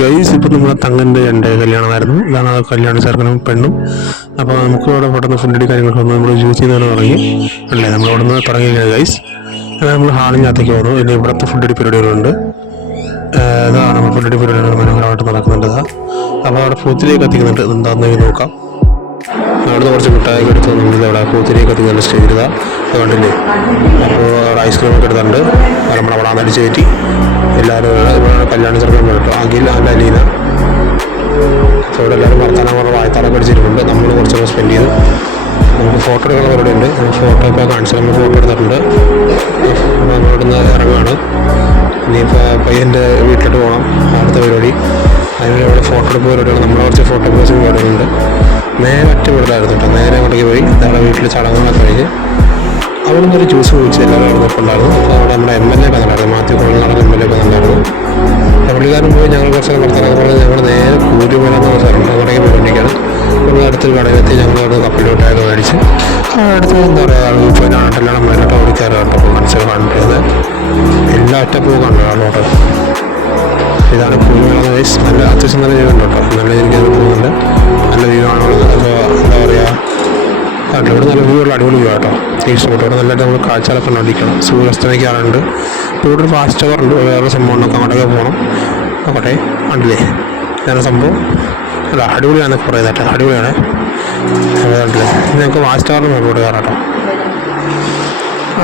Guys ഇപ്പോൾ നമ്മുടെ തങ്ങൻ്റെ എൻ്റെ കല്യാണമായിരുന്നു. ഇതാണ് ആ കല്യാണ ചെറുക്കനും പെണ്ണും. അപ്പോൾ നമുക്ക് ഇവിടെ പെട്ടെന്ന് ഫുഡടി കാര്യങ്ങളൊക്കെ വന്ന് നമ്മൾ യൂസ് ചെയ്യുന്നതിന് തുടങ്ങി അല്ലേ. നമ്മൾ ഇവിടെ നിന്ന് തുടങ്ങിയിരിക്കുന്നത് ഗൈസ്. അതായത് നമ്മൾ ഹാളിനകത്തേക്ക് പോകുന്നു. ഇനി ഇവിടുത്തെ ഫുഡടി പരിപാടികളുണ്ട്. ഇതാണ് നമ്മൾ ഫുഡടി പരിപാടികൾ മനോഹരമായിട്ട് നടക്കുന്നുണ്ട്. അപ്പോൾ അവിടെ പൂത്തിരിയൊക്കെ കത്തിക്കുന്നുണ്ട്. എന്താണെന്ന് നോക്കാം. അവിടുന്ന് കുറച്ച് മിഠായിക്ക് എടുത്ത് നമ്മൾ അവിടെ പൂത്തിരിയൊക്കെ കത്തിക്കുന്നുണ്ട് സ്റ്റേജിൽ. അത് കണ്ടില്ലേ. അപ്പോൾ അവിടെ ഐസ്ക്രീമൊക്കെ എടുത്തിട്ടുണ്ട്. നമ്മളവിടെ അടിച്ച് കയറ്റി എല്ലാവരും ഇവിടെ കല്യാണ ചെറുക്കൻ കേട്ടോ. അഖിൽ അല്ല അലീന. അപ്പോൾ ഇവിടെ എല്ലാവരും വർത്താനം പറഞ്ഞ വായത്താറൊക്കെ അടിച്ചിട്ടുണ്ട്. നമ്മൾ കുറച്ചൊക്കെ സ്പെൻഡ് ചെയ്തു. നമുക്ക് ഫോട്ടോ എടുക്കുന്ന പരിപാടി ഉണ്ട്. ഫോട്ടോ ഒക്കെ കാണിച്ചാൽ നമ്മൾ ഫോട്ടോ എടുത്തിട്ടുണ്ട്. അപ്പോൾ നമ്മളിവിടുന്ന് ഇറങ്ങുകയാണ്. ഇനിയിപ്പോൾ പയ്യൻ്റെ വീട്ടിലോട്ട് പോകണം. അടുത്ത പരിപാടി അതിന് ഇവിടെ ഫോട്ടോ എടുപ്പ് പരിപാടിയാണ്. നമ്മളെ കുറച്ച് ഫോട്ടോ പോസിങ് പരിപാടികളുണ്ട്. നേരെ ഒറ്റ വീട്ടിലായിരുന്നു കേട്ടോ. നേരെ അങ്ങോട്ടേക്ക് പോയി നമ്മുടെ വീട്ടിൽ ചടങ്ങുകളൊക്കെ കഴിഞ്ഞ് അവിടെ നിന്നൊരു ജ്യൂസ് കുടിച്ച് എല്ലാവരും അവിടെ നിൽപ്പുണ്ടായിരുന്നു. അപ്പോൾ അവിടെ നമ്മുടെ MLA ഒക്കെ നല്ലായിരുന്നു. മാത്യു കൊള്ളനാടൻ MLA ഒക്കെ നല്ലായിരുന്നു. പുള്ളിക്കാരൻ പോയി ഞങ്ങൾ കുറച്ചൊക്കെ വർത്തമാനമൊക്കെ പറഞ്ഞ് ഞങ്ങൾ നേരെ കൂരുമല എന്ന സ്ഥലമുണ്ട്. അങ്ങോട്ടേക്ക് പോയിക്കൊണ്ടിരിക്കുകയാണ്. നമ്മൾ അടുത്തൊരു കടയിലെത്തി ഞങ്ങൾ അവിടെ കപ്പലിലോട്ടൊക്കെ മേടിച്ച് അടുത്ത് എന്താ പറയുക ഇപ്പോൾ നാട്ടിലാണ് മേലോട്ട് ഓടിക്കാറ് കേട്ടോ. അപ്പോൾ മനസ്സിൽ കണ്ടിരുന്നത് എല്ലാ ഒറ്റപ്പോക്കാണ് ആളോട്ട്. ഇതാണ് കൂരുമല വയസ്സ്. നല്ല അത്യാവശ്യം നല്ല വ്യൂ ഉണ്ട് കേട്ടോ. നല്ല രീതിക്ക് അത് പോകുന്നുണ്ട്. നല്ല വ്യൂ ആണുള്ളത്. അപ്പോൾ എന്താ പറയുക ഇവിടെ നല്ല വ്യൂ ഉള്ള അടിപൊളി വ്യൂ ആട്ടോ. ഈ സ്പോട്ട് ഇവിടെ നല്ലതായിട്ട് നമ്മൾ കാഴ്ചകളൊക്കെ കണ്ടുപിടിക്കണം. സൂര്യാസ്തമിക്കാറുണ്ട്. ഇവിടെ ഒരു ഫാസ്റ്റ് ടവർ ഉണ്ട്. വേറെ സംഭവം ഉണ്ടൊക്കെ അങ്ങോട്ടൊക്കെ പോകണം. നോക്കട്ടെ കണ്ടില്ലേ ഇതാണ് സംഭവം. അല്ല അടിപൊളിയാണ് കുറേ ഇതായിട്ട് അടിപൊളിയാണ്. കണ്ടില്ലേ ഞങ്ങൾക്ക് വാച്ച് ടവറിന് മുകളിലോട്ട് കയറാട്ടോ.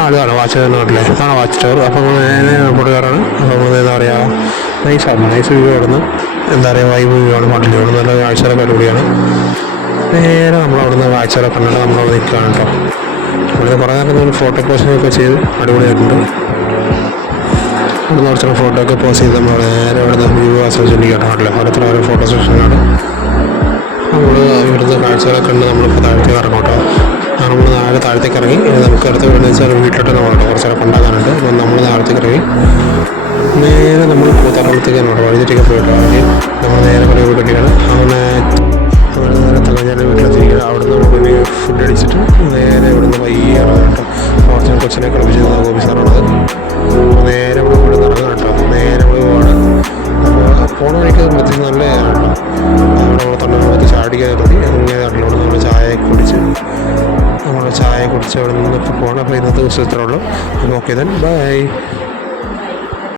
അതാണ് വാച്ച് ടവർ കണ്ടില്ലേ. അതാണ് വാച്ച് ടവർ. അപ്പോൾ നേരെ മുകളിലോട്ട് കയറാണ്. അപ്പോൾ എന്താ പറയുക നൈസാണ്. നൈസ് വ്യൂ ആയിരുന്നു. എന്താ പറയുക വൈബ് വ്യൂ ആണ്. കണ്ടില്ലേ ഇവിടെ നല്ല കാഴ്ചകളൊക്കെ അടിപൊളിയാണ്. നേരെ നമ്മളവിടുന്ന് കാഴ്ചകളൊക്കെ കണ്ടിട്ട് നമ്മളവിടെ നിൽക്കുകയാണ് കേട്ടോ. ഇവിടുന്ന് കുറേ നേരം നമ്മൾ ഫോട്ടോ പോസ്റ്റിങ്ങൊക്കെ ചെയ്ത് അടിപൊളിയായിട്ടുണ്ട്. ഇവിടുന്ന് കുറച്ചൊക്കെ ഫോട്ടോ ഒക്കെ പോസ്റ്റ് ചെയ്ത് നമ്മൾ നേരെ ഇവിടുന്ന് വ്യൂ ആസ്വദിച്ചിരിക്കുകയാണ് കേട്ടോ. അടുത്തുള്ള ഓരോ ഫോട്ടോ സെക്ഷനാണ്. നമ്മൾ ഇവിടുന്ന് കാഴ്ചകളൊക്കെ ഉണ്ട്. നമ്മളിപ്പോൾ താഴത്തേക്ക് ഇറങ്ങും കേട്ടോ. നമ്മൾ നാളെ താഴത്തേക്ക് ഇറങ്ങി നമുക്ക് അടുത്ത വീടെന്ന് വെച്ചാൽ വീട്ടിലോട്ട് നമ്മൾ കേട്ടോ കുറച്ചൊക്കെ ഉണ്ടാകാനുണ്ട്. അപ്പം നമ്മൾ താഴത്തേക്ക് ഇറങ്ങി നേരെ നമ്മൾ കൂത്താറമ്പലത്തേക്ക് കേട്ടോ വഴിതെറ്റൊക്കെ പോയിട്ടോ. നമ്മൾ നേരെ കുറേ വീട്ടൊക്കെയാണ്. അങ്ങനെ നേരെ തങ്ങഞ്ചേരി വീട്ടിലെത്തിയിരിക്കുന്നത്. അവിടെ നിന്ന് നമുക്ക് ഫുഡ് അടിച്ചിട്ട് നേരെ ഇവിടുന്ന് പയ്യെ ഇറങ്ങാം കേട്ടോ. കുറച്ച് കൊച്ചിനെ കളിപ്പിച്ച് ഓഫീസറാണത്. നേരെ ഇവിടെ ഇവിടെ ഇറങ്ങാം കേട്ടോ. നേരെ ഇവിടെ പോവാണ്. അപ്പോൾ പോണ വഴിക്ക് പ്രത്യേകിച്ച് നല്ല കേട്ടോ. അവിടെ നമ്മൾ തണ്ണുമ്പത്ത് ചാടിക്കാൻ നിർത്തി അങ്ങനെ ഇവിടെ നമ്മൾ ചായ കുടിച്ച് അവിടെ നിന്ന് ഇപ്പോൾ പോകണം. അപ്പോൾ ഇന്നത്തെ ദിവസം ഇത്രേ ഉള്ളൂ. അപ്പോൾ ഓക്കെ ദെൻ ബൈ.